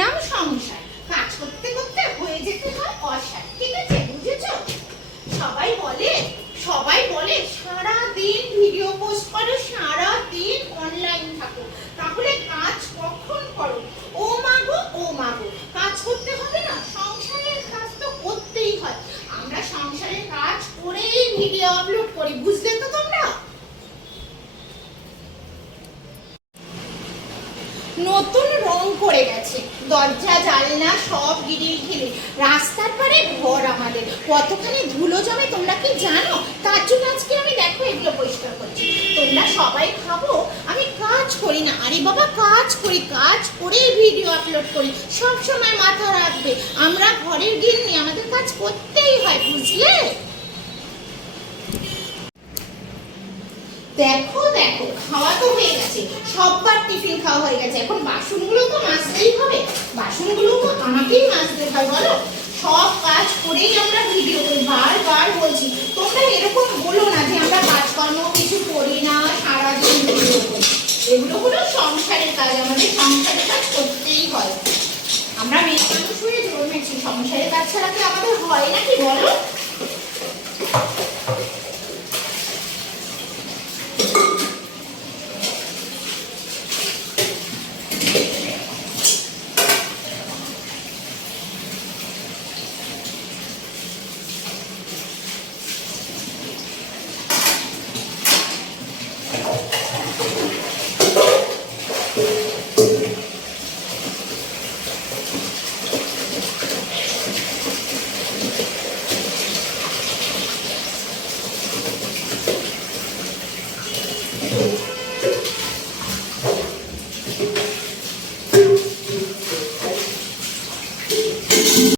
নাম সংসার, কাজ করতে করতে হয়ে যেতে হয় অসার। ঠিক আছে, বুঝেছো? সবাই বলে সারা দিন ভিডিও পোস্ট করো, সারা দিন অনলাইন থাকো, তাহলে কাজ কখন করো? ও মাগো, কাজ করতে হবে না? সংসারের কাজ তো করতেই হয়। আমরা সংসারের কাজ করেই ভিডিও আপলোড করি, বুঝলে তো তোমরা? নতুন রং করে গেছে, দরজা জানলা সব গিরিল ঘিরে, রাস্তার পারে ঘর আমাদের, কতখানি ধুলো জমে তোমরা কি জানো? তার জন্য আজকে আমি দেখো এগুলো পরিষ্কার করছি। তোমরা সবাই ভাবো আমি কাজ করি না, আরে বাবা কাজ করি, কাজ করেই ভিডিও আপলোড করি। সব সময় মাথা রাখবে আমরা ঘরের গৃহিণী, আমাদের কাজ করতেই হয়, বুঝলে? দেখো খাওয়া তো হয়ে গেছে, সববার টিফিন খাওয়া হয়ে গেছে, এখন বাসনগুলো তো মাজতেই হবে, বাসনগুলো তো আমাকেই মাজতে হয়, বলো? সব কাজ করেই আমরা ভিডিও করি। বারবার বলছি, তোমরা এরকম বলো না যে আমরা কাজকর্ম কিছু করি না, সারাদিন ভিডিও করি। এগুলো হলো সংসারের কাজ, আমাদের সংসারের কাজ করতেই হয়। আমরা মেয়ে মানুষ হয়ে জন্মেছি, সংসারের কাজ ছাড়া কি আমাদের হয় নাকি, বলো?